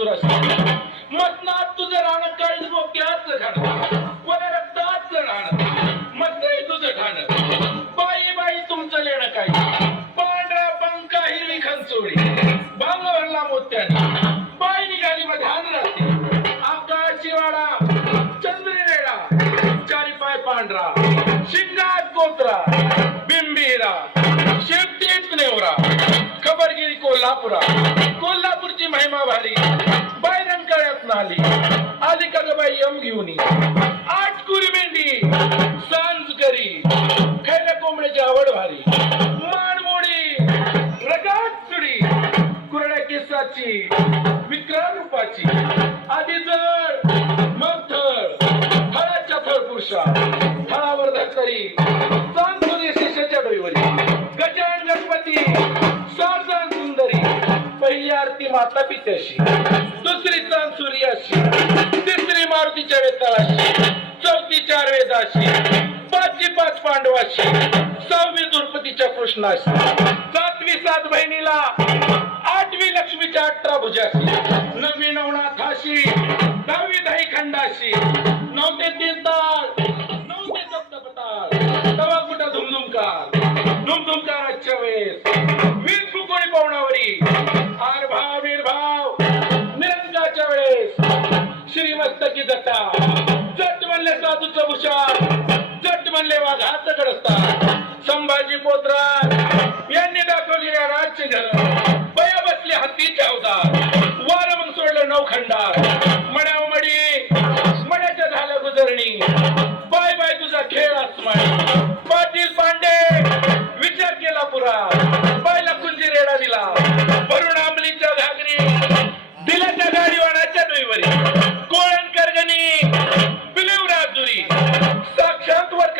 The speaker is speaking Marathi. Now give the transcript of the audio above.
चतुर असते तुझं राहणं काळीच बोक्याच घाण कोण्या रक्ताच राहणं. मसनाई तुझं ठाणं बाई बाई तुमचं लेणं काय पांढरा पंखा हिरवी खंचोडी भांग भरला मोत्याने. बाई निघाली मध्ये हान राहते आकाशी वाडा चंद्री रेडा. चारी पाय पांढरा. शिंगात कोत्रा बिंबीरा. शेपटीत नेवरा. खबरगिरी कोल्हापुरा. कोल्हापूरची महिमा भारी. रंकाळ्यात नाली आली का बाई यम घेऊन ये. आठ कुरी मेंढी सांज करी खैल्या कोंबड्याची आवड भारी. माणमोडी रगात चुडी कुरड्या केसाची विक्रम रूपाची आधी जड मग थळ थळाच्या थळ पुरुषा थळावर धक्करी आरती पित्याशी दुसरी चांद सूर्याशी तिसरी मारुतीच्या वेताळाशी चौथी चार वेदाशी पाचवी पाच पांडवाशी सहावी द्रौपदीच्या कृष्णाशी सातवी सात बहिणीला आठवी लक्ष्मीच्या अठरा भुजाशी नववी नवनाथाशी दहावी दही खंडाशी नऊ ते वेळेस श्रीमस्तकी जटा जट म्हणले साधूचं भूषण जट म्हणले वाघाचं गडस